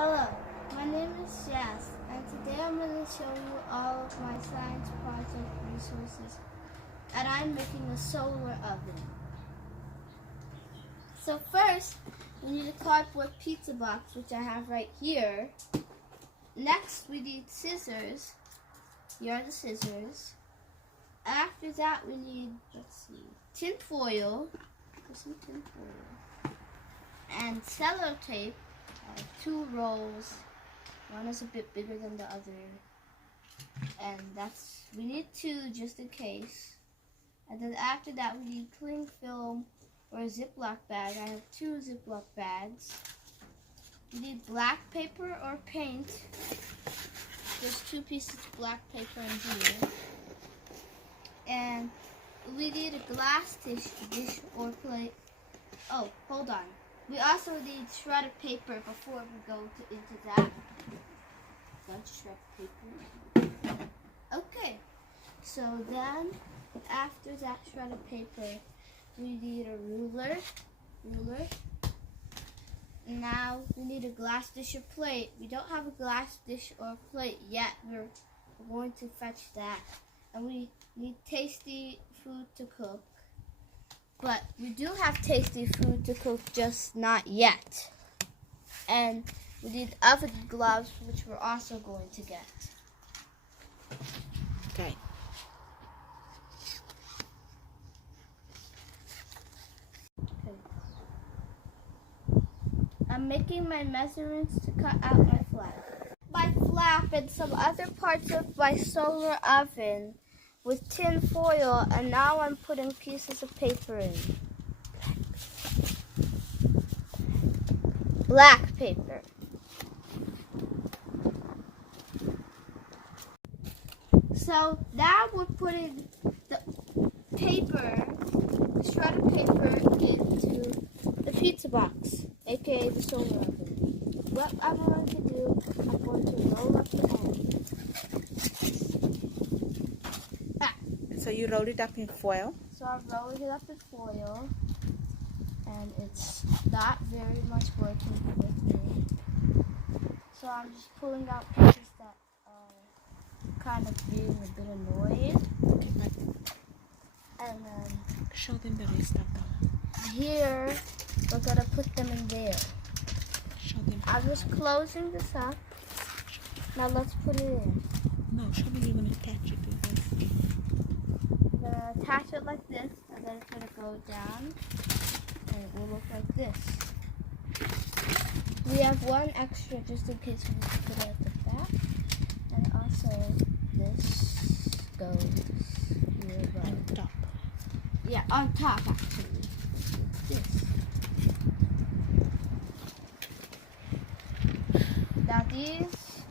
Hello, my name is Jazz, and today I'm going to show you all of my science project resources. And I'm making a solar oven. So first, we need a cardboard pizza box, which I have right here. Next, we need scissors. Here are the scissors. After that, we need, tin foil. There's some tin foil. And sellotape. 2 rolls. One is a bit bigger than the other. And we need 2 just in case. And then after that, we need cling film or a Ziploc bag. I have 2 Ziploc bags. We need black paper or paint. There's 2 pieces of black paper in here. And we need a glass dish or plate. Oh, hold on. We also need shredded paper before we go into that. Don't shred paper. Okay, so then after that shredded paper, we need a ruler. Now we need a glass dish or plate. We don't have a glass dish or plate yet. We're going to fetch that. And we need tasty food to cook. But we do have tasty food to cook, just not yet. And we need oven gloves, which we're also going to get. Okay. I'm making my measurements to cut out my flap. My flap and some other parts of my solar oven with tin foil, and now I'm putting pieces of paper in. Black paper. So now we're putting the paper, the shredded paper, into the pizza box, aka the solar oven. What I'm going to do, I'm going to roll up the end. So you rolled it up in foil? So I'm rolling it up in foil, and it's not very much working with me. So I'm just pulling out pieces that are kind of being a bit annoying. Okay, And then show them the rest of them. here, we're going to put them in there. Show them. I'm just closing this up. Now let's put it in. No, show me you're going to attach it to this. I'm going to attach it like this, and then it's going to go down, and it will look like this. We have one extra just in case we need to put it at the back, and also this goes here right On top. Yeah, on top actually. This. Now these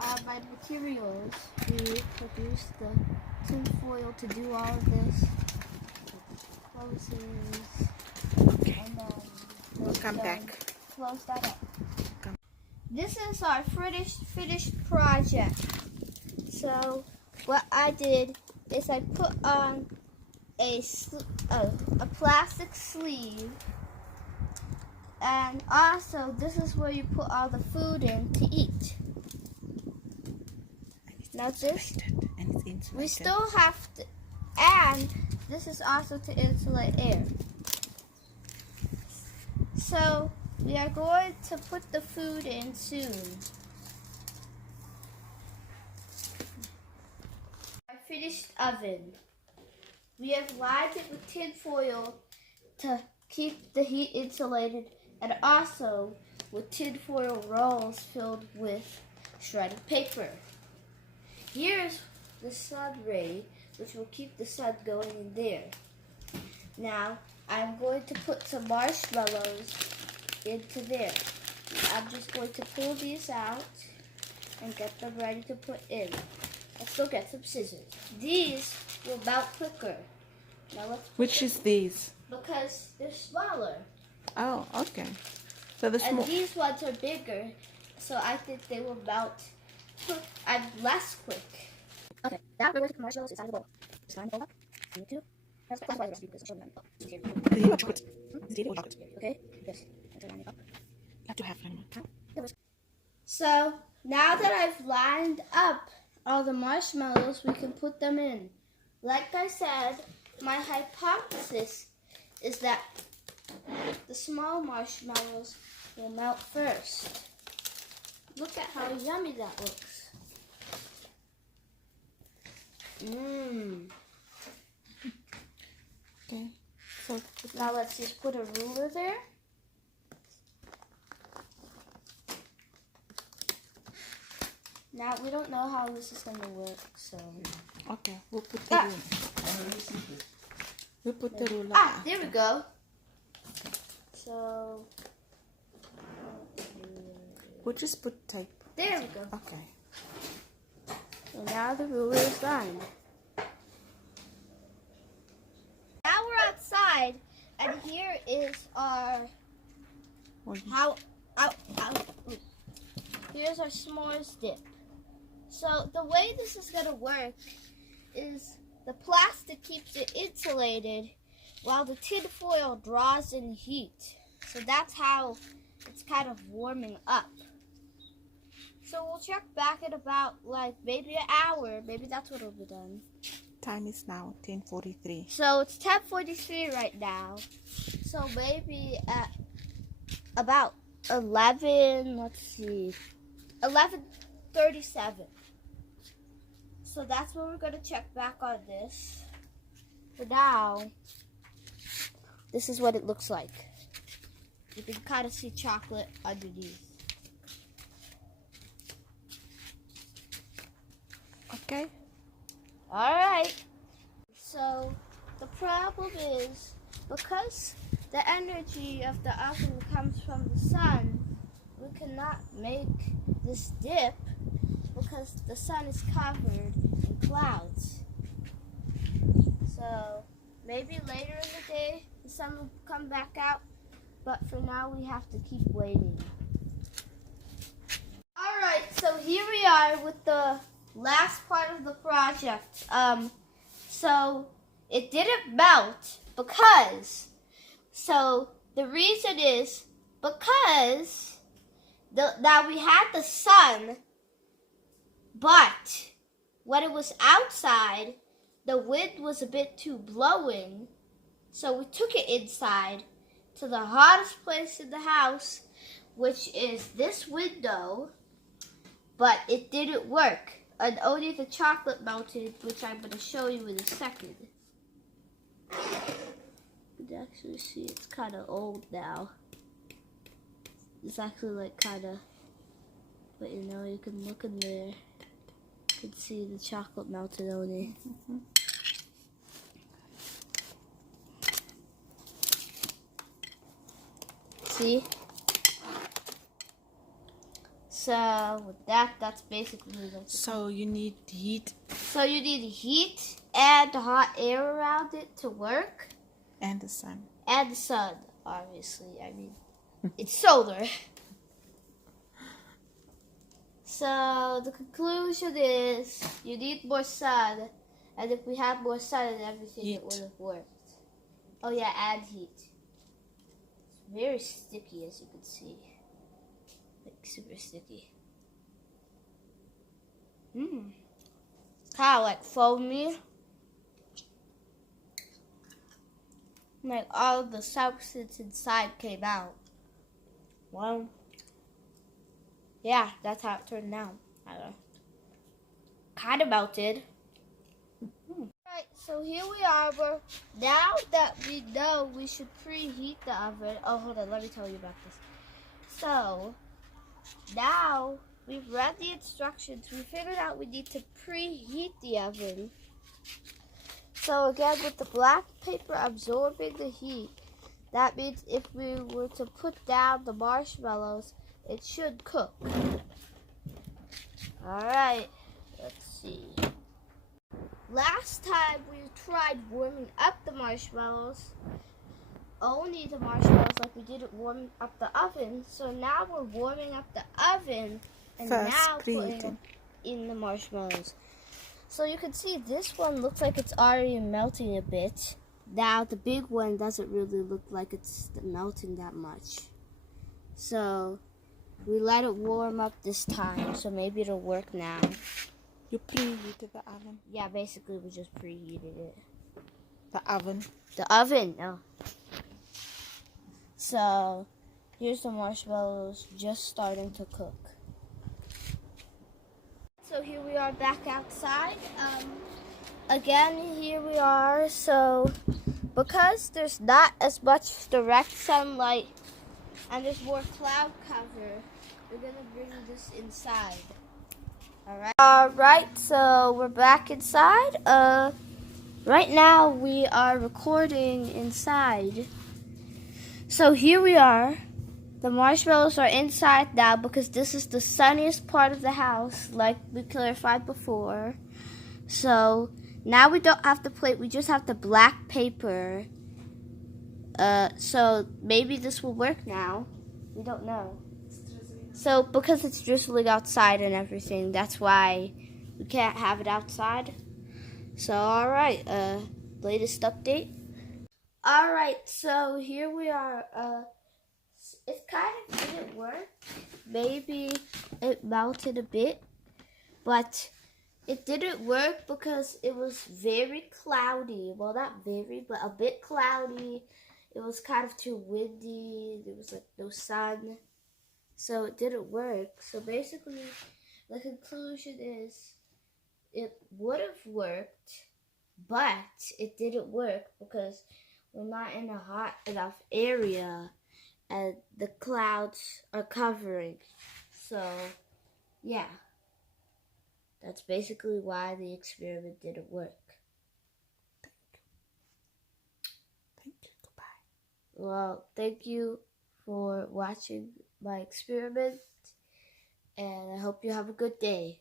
are my materials. We produced the tin foil to do all of this. Closes. Okay. And then We'll come back. Close that up. Come. This is our finished project. So what I did is I put on a plastic sleeve, and also this is where you put all the food in to eat. Now this, and it's insulated. we still have to, and this is also to insulate air. So we are going to put the food in soon. Our finished oven. We have lined it with tin foil to keep the heat insulated, and also with tin foil rolls filled with shredded paper. Here's the sun ray, which will keep the sun going in there. Now, I'm going to put some marshmallows into there. I'm just going to pull these out and get them ready to put in. Let's go get some scissors. These will melt quicker. Now let's put Which is these? because they're smaller. Oh, okay. So the And small. these ones are bigger, so I think they will melt and less quick. Okay, now we're going to put marshmallows inside the bowl. Just line the bowl up. You need to. That's why the recipe, because I'll show them. Is it or chocolate? Is it or chocolate? Okay, yes. And to line it up. You have to have lemon. There was So now that I've lined up all the marshmallows, we can put them in. Like I said, my hypothesis is that the small marshmallows will melt first. Look at how yummy that looks. Mmm. Okay. So Now let's just put a ruler there. Now we don't know how this is going to work, so. okay, we'll put the ruler. We'll put the ruler. Ah, there we go. So. We'll just put tape. There we go. Okay. So now the ruler is lined. Now we're outside, and here is our here's our s'mores dip. So the way this is gonna work is the plastic keeps it insulated while the tin foil draws in heat. So that's how it's kind of warming up. So we'll check back in about like maybe an hour. Maybe that's what will be done. Time is now 10:43. So it's 10:43 right now. So maybe at about 11, let's see, 11:37. So that's when we're going to check back on this. For now, this is what it looks like. You can kind of see chocolate underneath. Okay. All right. So the problem is because the energy of the oven comes from the sun, we cannot make this dip because the sun is covered in clouds. So maybe later in the day the sun will come back out, but for now we have to keep waiting. All right, so here we are with the last part of the project. So it didn't melt because, so the reason is because now we had the sun, but when it was outside, the wind was a bit too blowing, so we took it inside to the hottest place in the house, which is this window, but it didn't work. And only the chocolate melted, which I'm going to show you in a second. You can actually see it's kind of old now. It's actually like kind of, but you know, you can look in there. You can see the chocolate melted on it. See? So with that, that's basically like. So you need heat So you need heat and hot air around it to work, and the sun. and the sun, obviously. I mean, it's solar. So the conclusion is you need more sun, and if we had more sun and everything, Heat. it would have worked. Oh yeah, and heat. It's very sticky, as you can see. Like super sticky. Kind of like foamy. Like all of the substance inside came out. Well, yeah, that's how it turned out. Kind of melted. Right, so here we are. Now that we know we should preheat the oven. Oh, hold on, let me tell you about this. So, now we've read the instructions. We figured out we need to preheat the oven. So again, with the black paper absorbing the heat, that means if we were to put down the marshmallows, it should cook. Alright, let's see. Last time we tried warming up the marshmallows, only the marshmallows, like we didn't warm up the oven. So now we're warming up the oven and First now preheating. putting in the marshmallows. So you can see this one looks like it's already melting a bit. Now the big one doesn't really look like it's melting that much. So We let it warm up this time, so maybe it'll work now. You preheated the oven. Yeah, basically we just preheated it. The oven. The oven, no. So, here's the marshmallows just starting to cook. So here we are back outside. Again, here we are. So, because there's not as much direct sunlight and there's more cloud cover, we're gonna bring this inside. Alright, so we're back inside. Right now we are recording inside. So here we are. The marshmallows are inside now because this is the sunniest part of the house, like we clarified before. So now we don't have the plate, we just have the black paper. So maybe this will work now. We don't know. So because it's drizzling outside and everything, that's why we can't have it outside. So alright, latest update. Alright, so here we are. It kind of didn't work. Maybe it melted a bit, but it didn't work because it was very cloudy. Well, not very, but a bit cloudy. It was kind of too windy. There was like no sun. So it didn't work. So basically, the conclusion is it would have worked, but it didn't work because we're not in a hot enough area and the clouds are covering. So, yeah. That's basically why the experiment didn't work. Thank you. Goodbye. Well, thank you for watching my experiment, and I hope you have a good day.